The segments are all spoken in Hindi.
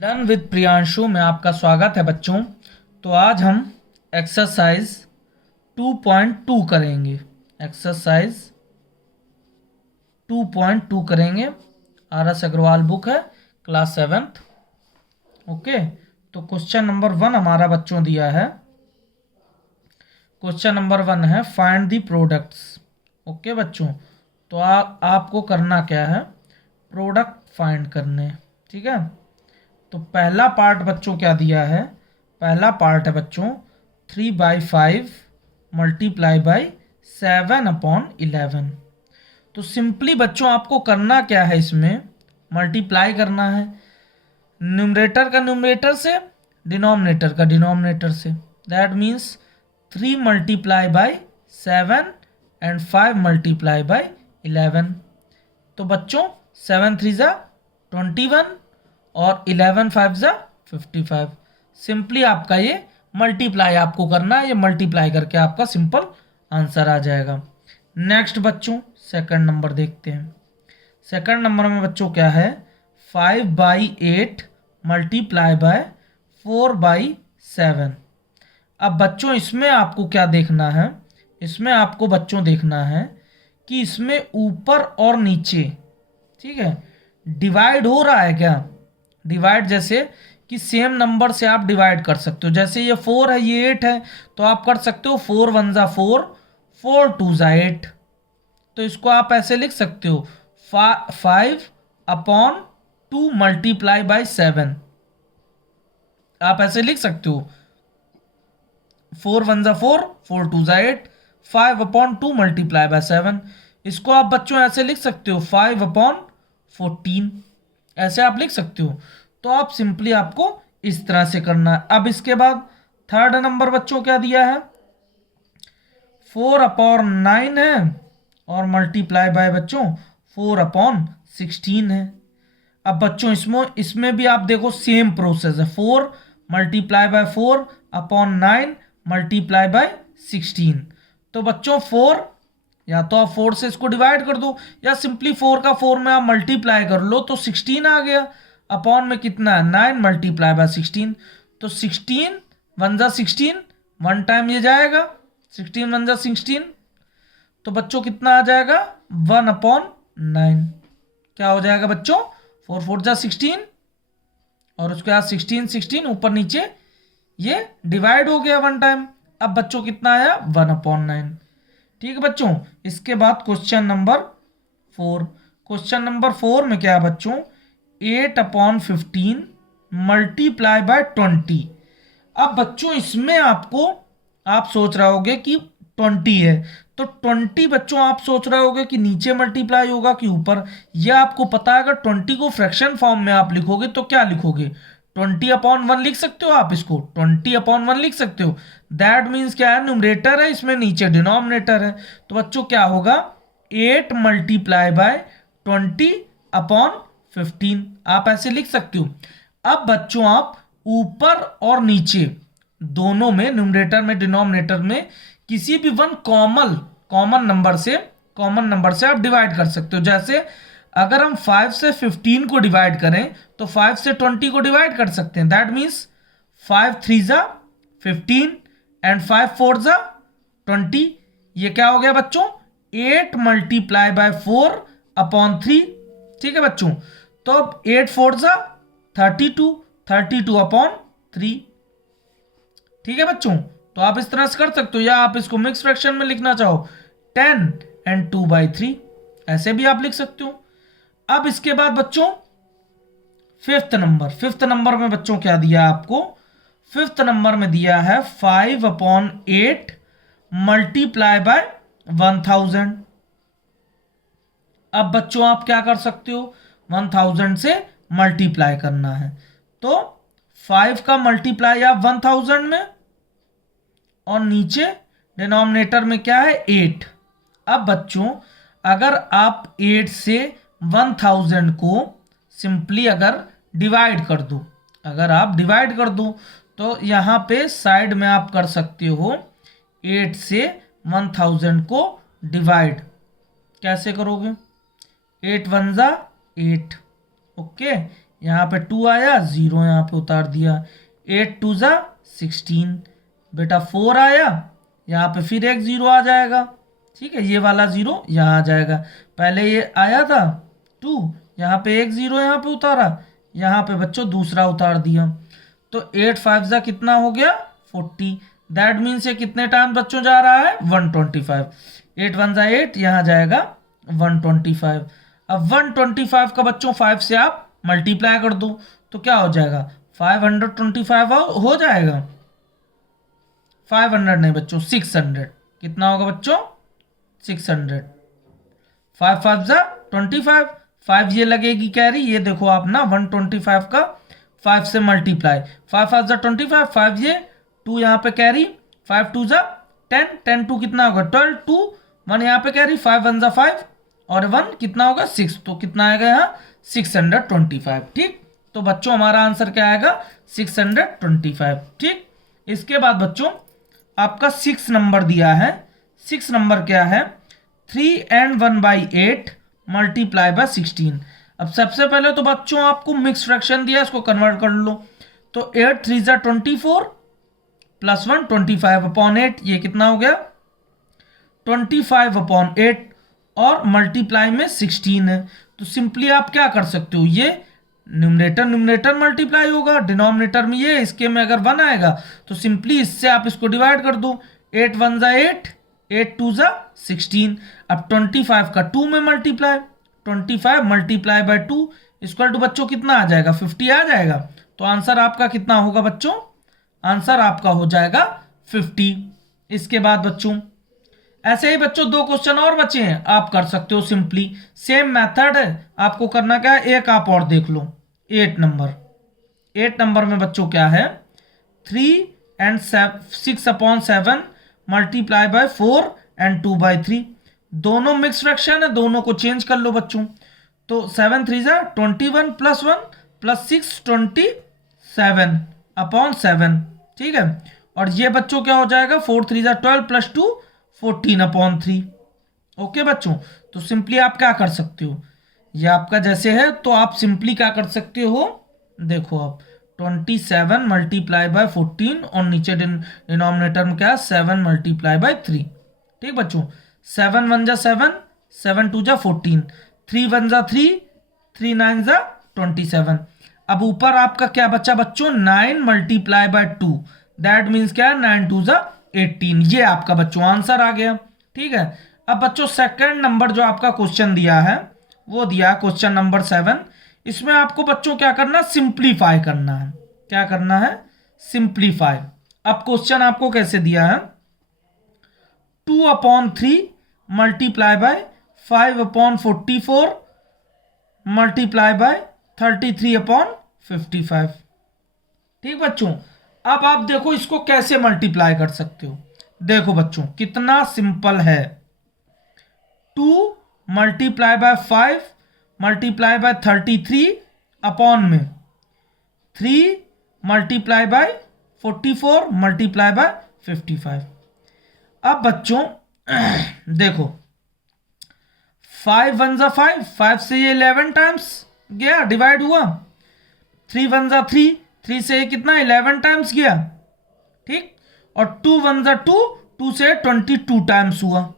डन विद प्रियांशु में आपका स्वागत है बच्चों। तो आज हम एक्सरसाइज 2.2 करेंगे। एक्सरसाइज 2.2 करेंगे। RS अग्रवाल बुक है, क्लास 7th। ओके, तो क्वेश्चन नंबर 1 हमारा बच्चों दिया है। क्वेश्चन नंबर 1 है फाइंड दी प्रोडक्ट्स। ओके बच्चों, तो आपको करना क्या है, प्रोडक्ट फाइंड करने। ठीक है, तो पहला पार्ट बच्चों क्या दिया है, पहला पार्ट है बच्चों 3/5 मल्टीप्लाई बाई 7/11। तो सिंपली बच्चों आपको करना क्या है, इसमें मल्टीप्लाई करना है न्यूमरेटर का न्यूमरेटर से, डिनोमिनेटर का डिनोमिनेटर से। That means 3 multiply by 7 and 5 multiply by 11। तो बच्चों 7 3 ज़ा 21 और 11 5 ज़ा 55। सिंपली आपका ये मल्टीप्लाई आपको करना है, ये मल्टीप्लाई करके आपका सिंपल आंसर आ जाएगा। नेक्स्ट बच्चों सेकंड नंबर देखते हैं। सेकंड नंबर में बच्चों क्या है, 5/8 मल्टीप्लाई बाय 4/7। अब बच्चों इसमें आपको क्या देखना है, इसमें आपको बच्चों देखना है कि इसमें ऊपर और नीचे, ठीक है, डिवाइड हो रहा है क्या। डिवाइड जैसे कि सेम नंबर से आप डिवाइड कर सकते हो। जैसे ये 4 है, ये 8 है, तो आप कर सकते हो 4 1 ज़ा 4, 4 2 ज़ा 8। तो इसको आप ऐसे लिख सकते हो 5/2 मल्टीप्लाई बाई 7। आप ऐसे लिख सकते हो 4 1 ज़ा 4, 4 2 ज़ा 8, 5/2 मल्टीप्लाई बाई 7। इसको आप बच्चों ऐसे लिख सकते हो 5/14। ऐसे आप लिख सकते हो। तो आप सिंपली आपको इस तरह से करना है। अब इसके बाद थर्ड नंबर बच्चों क्या दिया है, 4/9 है और मल्टीप्लाई बाय बच्चों 4/16 है। अब बच्चों इसमें भी आप देखो सेम प्रोसेस है, 4 मल्टीप्लाई बाय 4/9 मल्टीप्लाई बाय 16। तो बच्चों 4, या तो आप 4 से इसको डिवाइड कर दो, या सिंपली 4 का 4 में आप मल्टीप्लाई कर लो तो 16 आ गया। अपॉन में कितना है, 9 मल्टीप्लाई बाय 16। तो 16 1 ज़ा 16, 1 टाइम ये जाएगा, 16 1 ज़ा 16। तो बच्चों कितना आ जाएगा, 1/9। क्या हो जाएगा बच्चों, 4 4 ज़ा 16 और उसके बाद 16 16 ऊपर नीचे ये डिवाइड हो गया 1 टाइम। अब बच्चों कितना आया, 1/9। ठीक है बच्चों, इसके बाद क्वेश्चन नंबर 4। क्वेश्चन नंबर 4 में क्या है बच्चों, 8/15 मल्टीप्लाई बाय 20। अब बच्चों इसमें आपको, आप सोच रहे होगे कि 20 है, तो 20 बच्चों आप सोच रहे होगे कि नीचे मल्टीप्लाई होगा कि ऊपर। यह आपको पता है, अगर 20 को फ्रैक्शन फॉर्म में आप लिखोगे तो क्या लिखोगे, 20/1 लिख सकते हो आप, इसको 20/1 लिख सकते हो। दैट मीन्स क्या है, न्यूमरेटर है, इसमें नीचे डिनोमिनेटर है। तो बच्चों क्या होगा, 8 मल्टीप्लाई बाय 20/15 आप ऐसे लिख सकते हो। अब बच्चों आप ऊपर और नीचे दोनों में, न्यूमरेटर में डिनोमिनेटर में, किसी भी वन कॉमन नंबर से आप डिवाइड कर सकते हो। जैसे अगर हम 5 से 15 को डिवाइड करें तो 5 से 20 को डिवाइड कर सकते हैं। दैट मीन्स 5 3 ज़ा 15 एंड 5 4 ज़ा 20। ये क्या हो गया बच्चों, 8 मल्टीप्लाई बाय 4/3। ठीक है बच्चों, तो अब 8 4 ज़ा 32, 32/3। ठीक है बच्चों, तो आप इस तरह से कर सकते हो, या आप इसको मिक्स फ्रैक्शन में लिखना चाहो 10 एंड 2/3, ऐसे भी आप लिख सकते हो। अब इसके बाद बच्चों फिफ्थ नंबर में बच्चों क्या दिया आपको, फिफ्थ नंबर में दिया है 5/8 मल्टीप्लाई बाय 1000। अब बच्चों आप क्या कर सकते हो, 1000 से मल्टीप्लाई करना है, तो 5 का मल्टीप्लाई आप 1000 में, और नीचे डिनोमिनेटर में क्या है, 8। अब बच्चों अगर आप 8 से 1000 को सिंपली अगर डिवाइड कर दो, अगर आप डिवाइड कर दो, तो यहाँ पे साइड में आप कर सकते हो 8 से 1000 को डिवाइड। कैसे करोगे, 8 1 ज़ा 8, ओके, यहाँ पे 2 आया, 0 यहाँ पे उतार दिया, 8 2 जा 16, बेटा 4 आया, यहाँ पे फिर एक 0 आ जाएगा, ठीक है, ये वाला 0 यहाँ आ जाएगा। पहले ये आया था 2, यहाँ पे एक 0 यहाँ पे उतारा, यहाँ पे बच्चों दूसरा उतार दिया, तो 8 5 जा कितना हो गया 40। दैट मीन्स ये कितने टाइम बच्चों जा रहा है 125। 8 1 जा 8, यहाँ जाएगा 125। अब 125 का बच्चों 5 से आप मल्टीप्लाई कर दो तो क्या हो जाएगा 525 हो जाएगा, 500 नहीं बच्चों 600। कितना होगा बच्चों 600। 5 5 जा 25, 5 ये लगेगी कैरी, ये देखो आप ना 125 का 5 से मल्टीप्लाई, 5 5 जा 25, 5 ये 2 यहाँ पे कैरी, 5 2 जा 10, 10 2 कितना होगा 12, 2 1 यहाँ पे कैरी, 5 1 जा 5 और 1 कितना होगा 6, तो कितना आएगा यहाँ 625। ठीक, तो बच्चों हमारा आंसर क्या आएगा 625। ठीक, इसके बाद बच्चों आपका 6 नंबर दिया है। 6 नंबर क्या है 3 and 1/8 मल्टीप्लाई बाय 16। अब सबसे पहले तो बच्चों आपको मिक्स फ्रैक्शन दिया, इसको कन्वर्ट कर लो, तो 8 3 जा 24 प्लस 1 25/8, ये कितना हो गया 25/8 और मल्टीप्लाई में 16 है। तो सिंपली आप क्या कर सकते हो, ये न्यूमरेटर न्यूमरेटर मल्टीप्लाई होगा, डिनोमिनेटर में ये, इसके में अगर 1 आएगा तो सिंपली इससे आप इसको डिवाइड कर दो, 8 1 जा 8, 8 2 जा 16। अब 25 का 2 में multiply, 25 multiply by 2 equal to बच्चों कितना आ जाएगा 50 आ जाएगा। तो आंसर आपका कितना होगा बच्चों, आंसर आपका हो जाएगा 50। इसके बाद बच्चों ऐसे ही बच्चों 2 क्वेश्चन और बचे हैं, आप कर सकते हो सिंपली सेम मेथड है। आपको करना क्या है, एक आप और देख लो 8 नंबर। 8 नंबर में बच्चों क्या है 3 and 6/7 मल्टीप्लाई बाय 4 and 2/3, दोनों मिक्स फ्रैक्शन है, दोनों को चेंज कर लो बच्चों। तो 7 3 जा 21 प्लस 1 प्लस 6 27/7, ठीक है। और ये बच्चों क्या हो जाएगा 4 3 जा 12 प्लस 2 14/3। ओके बच्चों, तो सिंपली आप क्या कर सकते हो, ये आपका जैसे है तो आप सिंपली क्या कर सकते हो, देखो आप 27 मल्टीप्लाई बाय 14 और नीचे डिनोमिनेटर में क्या है 7 मल्टीप्लाई बाय 3। ठीक बच्चों, 7 1 जा 7, 7 2 जा 14, 3 1 जा 3, 3 9 जा 27। अब ऊपर आपका क्या बचा बच्चों 9 मल्टीप्लाई बाय 2, दैट मीन्स क्या है 9 2 जा 18। ये आपका बच्चों आंसर आ गया। ठीक है, अब बच्चों सेकंड नंबर जो आपका क्वेश्चन दिया है वो दिया क्वेश्चन नंबर 7। इसमें आपको बच्चों क्या करना, सिंप्लीफाई करना है। क्या करना है, सिंप्लीफाई। अब क्वेश्चन आपको कैसे दिया है 2/3 मल्टीप्लाई बाय 5/44 मल्टीप्लाई बाय 33/55। ठीक बच्चों, अब आप देखो इसको कैसे मल्टीप्लाई कर सकते हो। देखो बच्चों कितना सिंपल है, 2 multiply by 5 multiply by 33 upon में 3 मल्टीप्लाई बाय 44 मल्टीप्लाई बाय 55। अब बच्चों देखो 5 1 जा 5, 5 से ये 11 टाइम्स गया डिवाइड हुआ, 3 1 जा 3, 3 से ये कितना 11 टाइम्स गया, ठीक, और 2 1 जा 2, 2 से 22 टाइम्स हुआ,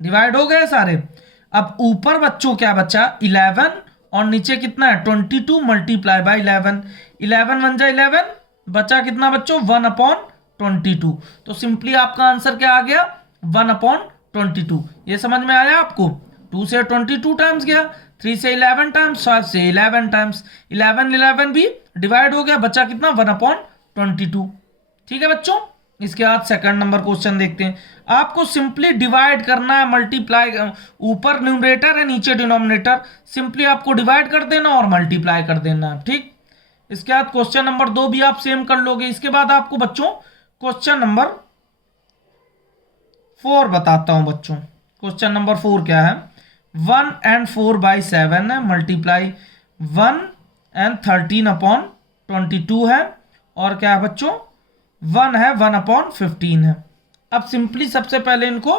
डिवाइड हो गए सारे। अब ऊपर बच्चों क्या बचा 11 और नीचे कितना है 22 मल्टीप्लाई बाय 11, 11 1 जा 11, बचा कितना बच्चों 1/22। तो सिंपली आपका आंसर क्या आ गया 1/22। ये समझ में आया आपको, 2 से 22 टाइम्स गया, 3 से 11 टाइम्स, 5 से 11 टाइम्स, 11 11 भी डिवाइड हो गया, बचा कितना 1/22। ठीक है बच्चों, इसके बाद सेकंड नंबर क्वेश्चन देखते हैं। आपको सिंपली डिवाइड करना है, मल्टीप्लाई, ऊपर न्यूमरेटर है नीचे डिनोमिनेटर, सिंपली आपको डिवाइड कर देना और मल्टीप्लाई कर देना है। ठीक, इसके बाद क्वेश्चन नंबर 2 भी आप सेम कर लोगे। इसके बाद आपको बच्चों क्वेश्चन नंबर 4 बताता हूं बच्चों। क्वेश्चन नंबर 4 क्या है 1 and 4/7 है मल्टीप्लाई 1 and 13/22 है, और क्या है बच्चों 1 है 1/15 है। अब सिंपली सबसे पहले इनको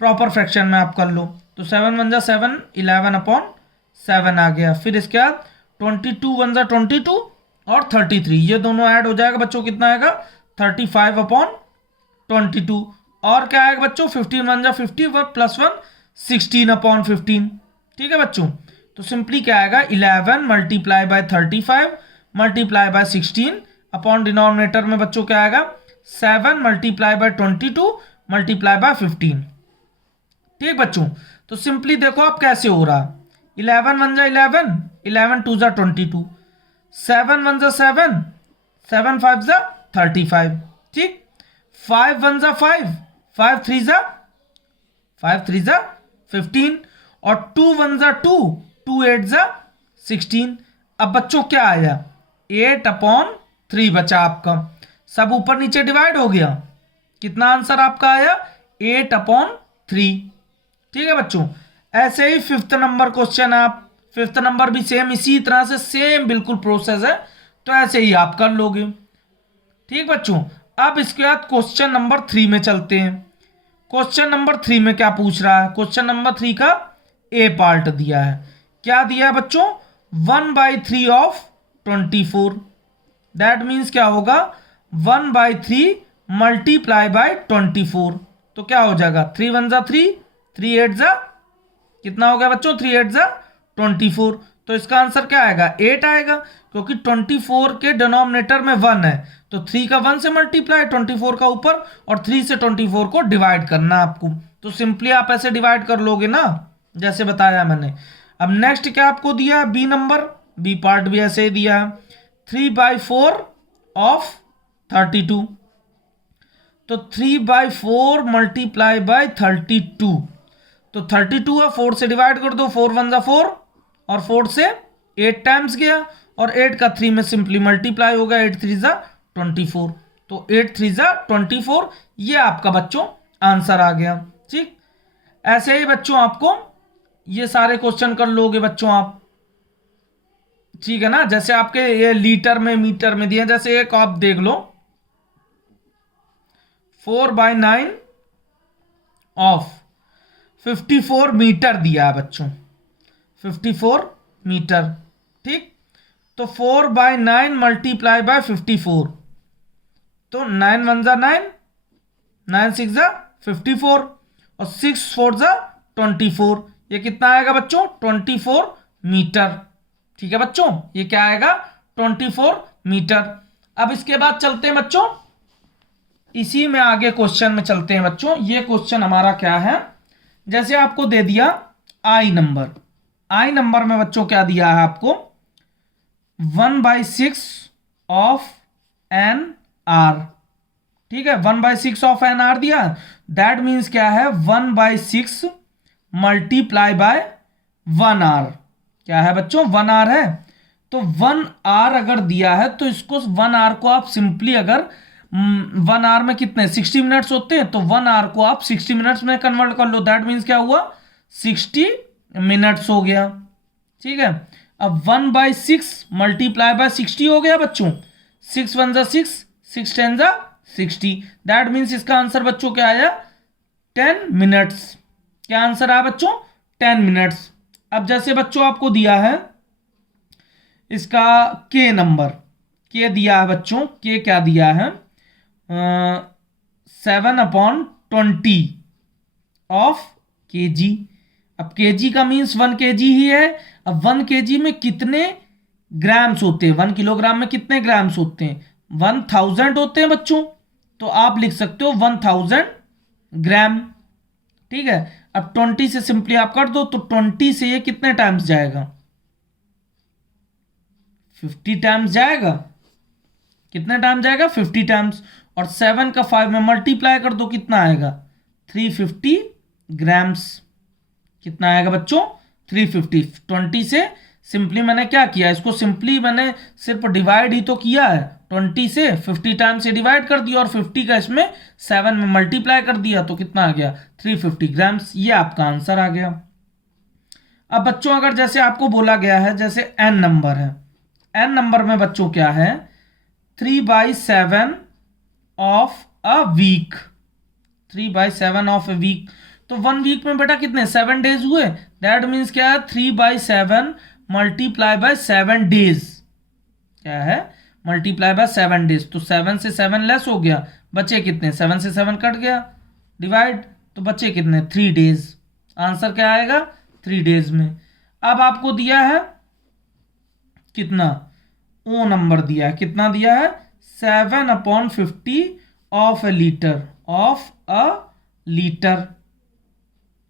प्रॉपर फ्रैक्शन में आप कर लो, तो 7 1 जा 7, 11/7 आ गया। फिर इसके बाद 22 वन जा 22 और 33, ये दोनों ऐड हो जाएगा बच्चों, कितना आएगा 35/22। और क्या आएगा बच्चों 15 वन जा 50 प्लस 1 16/15। ठीक है बच्चों, तो सिंपली क्या आएगा 11 multiply by 35 multiply by 16 upon denominator में बच्चों क्या आएगा 7 मल्टीप्लाई बाय 22 मल्टीप्लाई बाय 15। ठीक बच्चों, तो सिंपली देखो आप कैसे हो रहा, 11 वन जा 11, 11 टू जा 22, 7 वन जा 7, 7 5 जा 35। ठीक, 5 वन जा 5, 5 3 जा 15 और 2 वन जा 2, 2 8 जा 16। अब बच्चों क्या आया 8/3 बचा आपका, सब ऊपर नीचे डिवाइड हो गया, कितना आंसर आपका आया 8/3। ठीक है बच्चों, ऐसे ही 5th नंबर क्वेश्चन, आप 5th नंबर भी सेम इसी तरह से सेम बिल्कुल प्रोसेस है, तो ऐसे ही आप कर लोगे। ठीक बच्चों, अब इसके बाद क्वेश्चन नंबर 3 में चलते हैं। क्वेश्चन नंबर 3 में क्या पूछ रहा है, क्वेश्चन नंबर 3 का ए पार्ट दिया है, क्या दिया है बच्चों 1/3 ऑफ 24, दैट मीन्स क्या होगा 1/3 मल्टीप्लाई बाय 24, तो क्या हो जाएगा 3 वन जा 3, 3 8 जा कितना हो गया बच्चों 3 8 जा 24, तो इसका आंसर क्या आएगा 8 आएगा, क्योंकि 24 के डिनोमिनेटर में 1 है, तो 3 का 1 से मल्टीप्लाई 24 का ऊपर और 3 से 24 को डिवाइड करना आपको, तो सिंपली आप ऐसे डिवाइड कर लोगे ना जैसे बताया मैंने। अब नेक्स्ट क्या आपको दिया है बी नंबर, बी पार्ट भी ऐसे ही दिया है 3/4 ऑफ 32, तो 3/4 मल्टीप्लाई बाय 32, तो 32 है 4 से डिवाइड कर दो, 4 वन जा 4 और 4 से 8 टाइम्स गया और 8 का 3 में सिंपली मल्टीप्लाई हो गया, 8 3 जा 24, तो 8 3 जा 24, ये आपका बच्चों आंसर आ गया। ठीक, ऐसे ही बच्चों आपको ये सारे क्वेश्चन कर लोगे बच्चों आप, ठीक है ना, जैसे आपके ये लीटर में मीटर में दिए, जैसे एक आप देख लो 4/9 ऑफ 54 मीटर दिया है बच्चों, 54 मीटर। ठीक, तो 4/9 मल्टीप्लाई बाय 54, तो 9 वन जा 9, 9 6 जा 54 और 6 4 जा 24, ये कितना आएगा बच्चों 24 मीटर। ठीक है बच्चों, ये क्या आएगा 24 मीटर। अब इसके बाद चलते हैं बच्चों, इसी में आगे क्वेश्चन में चलते हैं बच्चों। ये क्वेश्चन हमारा क्या है, जैसे आपको दे दिया आई नंबर, आई नंबर में बच्चों क्या दिया है आपको 1/6 ऑफ एन आर। ठीक है, 1/6 ऑफ एन आर दिया, दैट मीन्स क्या है 1/6 मल्टीप्लाई बाय 1 आर, क्या है बच्चों 1 आर है, तो 1 आर अगर दिया है तो इसको 1 आर को आप सिंपली अगर 1 आर में कितने 60 मिनट्स होते हैं, तो 1 आर को आप 60 मिनट्स में कन्वर्ट कर लो, दैट मीन्स क्या हुआ 60 मिनट्स हो गया। ठीक है, अब 1/6 मल्टीप्लाई बाय 60 हो गया बच्चों, 6 1 जा 6, 6 10 जा 60, दैट मीन्स इसका आंसर बच्चों क्या आया 10 मिनट्स। क्या आंसर आया बच्चों 10 मिनट्स। अब जैसे बच्चों आपको दिया है इसका के नंबर, के दिया है बच्चों, के क्या दिया है 7/20 ऑफ kg। अब kg का मीन्स 1 kg ही है, अब 1 kg में कितने ग्राम्स होते हैं, 1 किलोग्राम में कितने ग्राम्स होते हैं 1000 होते हैं बच्चों, तो आप लिख सकते हो 1000 ग्राम। ठीक है, अब 20 से सिंपली आप कर दो, तो 20 से ये कितने टाइम्स जाएगा 50 टाइम्स जाएगा, कितने टाइम जाएगा 50 टाइम्स, और 7 का 5 में मल्टीप्लाई कर दो, कितना आएगा 350 ग्राम्स। कितना आएगा बच्चों 350। 20 से सिंपली मैंने क्या किया, इसको सिंपली मैंने सिर्फ डिवाइड ही तो किया है, 20 से 50 टाइम्स से डिवाइड कर दिया और 50 का इसमें 7 में मल्टीप्लाई कर दिया, तो कितना आ गया 350 ग्राम्स, ये आपका आंसर आ गया। अब बच्चों अगर जैसे आपको बोला गया है जैसे एन नंबर है, एन नंबर में बच्चों क्या है 3/7 of a week, 3/7 of a week, तो 1 वीक में बेटा कितने 7 डेज हुए, दैट मीन्स क्या है 3/7 मल्टीप्लाई बाय 7 डेज। क्या है? Multiply by 7 days. तो 7 से 7 लेस हो गया, बचे कितने? 7 से 7 कट गया, डिवाइड, तो बचे कितने? 3 डेज। आंसर क्या आएगा? 3 डेज में। अब आपको दिया है कितना? ओ नंबर दिया है, कितना दिया है? 7/50 of A litre, of a litre,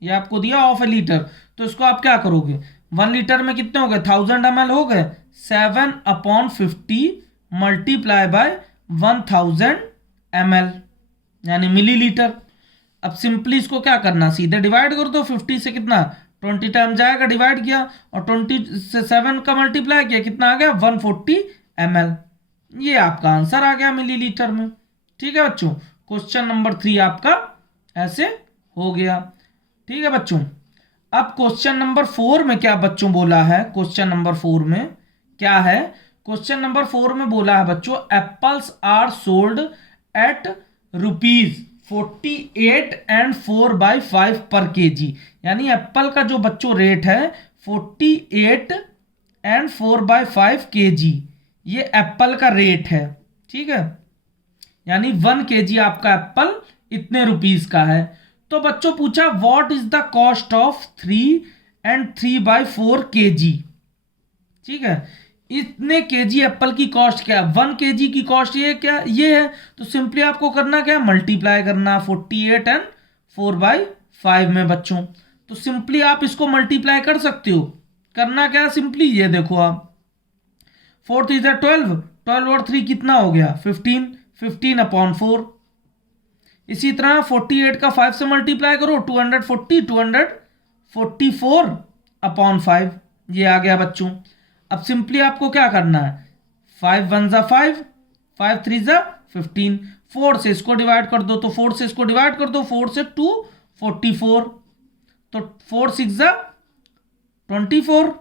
ये आपको दिया ऑफ ए लीटर। तो इसको आप क्या करोगे? 1 लीटर में कितने हो गए? 1000 ml हो गए। 7/50 मल्टीप्लाई बाय 1000 ml यानी मिलीलीटर। अब सिंपली इसको क्या करना? सीधे डिवाइड कर दो। 50 से कितना? 20 टाइम जाएगा, डिवाइड किया, और 20 से 7 का मल्टीप्लाई किया, कितना आ गया? 140 ml। ये आपका आंसर आ गया मिलीलीटर में। ठीक है बच्चों, क्वेश्चन नंबर 3 आपका ऐसे हो गया। ठीक है बच्चों, अब क्वेश्चन नंबर 4 में क्या बच्चों बोला है? क्वेश्चन नंबर 4 में क्या है? क्वेश्चन नंबर 4 में बोला है बच्चों, apples are sold at ₹48 and 4/5 पर केजी। यानी एप्पल का जो बच्चों रेट है 48 and 4/5 केजी, ये एप्पल का रेट है। ठीक है, यानी 1 केजी आपका एप्पल इतने रुपीस का है। तो बच्चों पूछा what is the cost of 3 and 3/4 KG. ठीक है, इतने केजी एप्पल की कॉस्ट क्या है? 1 केजी की कॉस्ट ये क्या? ये है। तो सिंपली आपको करना क्या है? मल्टीप्लाई करना 48 and 4/5 में बच्चों। तो सिंपली आप इसको मल्टीप्लाई कर सकते हो। करना क्या है? सिंपली ये देखो आप, 4 3 12, 12 और 3 कितना हो गया? 15, 15/4। इसी तरह 48 का 5 से मल्टीप्लाई करो, 240, 244/5, ये आ गया बच्चों। अब सिंपली आपको क्या करना है? 5 1 जा 5, 5 3 जा 15, 4 से इसको डिवाइड कर दो, तो 4 से इसको डिवाइड कर दो, 4 से 2 44, तो 4 6 जा 24।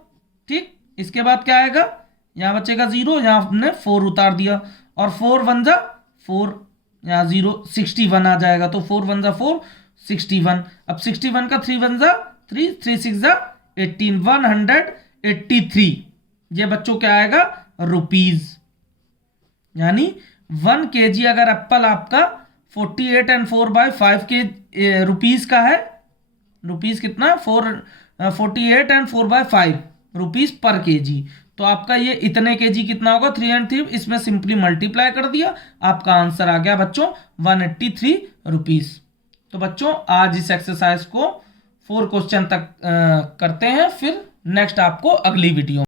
ठीक, इसके बाद क्या आएगा? यहाँ बचेगा 0, यहाँ हमने 4 उतार दिया, और 4 1 जा 4, यहाँ 0, 61 आ जाएगा। तो 4 1 जा 4, 61। अब 61 का 3 1 जा 3, 3 6 जा 18, 183। ये बच्चों क्या आएगा? रुपीज। यानी 1 केजी अगर एप्पल आपका 48 and 4/5 के रुपीज का है, रुपीज कितना? 48 and 4/5 रुपीज पर केजी। तो आपका ये इतने केजी कितना होगा? 3 and 3, इसमें सिंपली मल्टीप्लाई कर दिया, आपका आंसर आ गया बच्चों 183 रुपीज। तो बच्चों आज इस एक्सरसाइज को 4 क्वेश्चन तक करते हैं, फिर नेक्स्ट आपको अगली वीडियो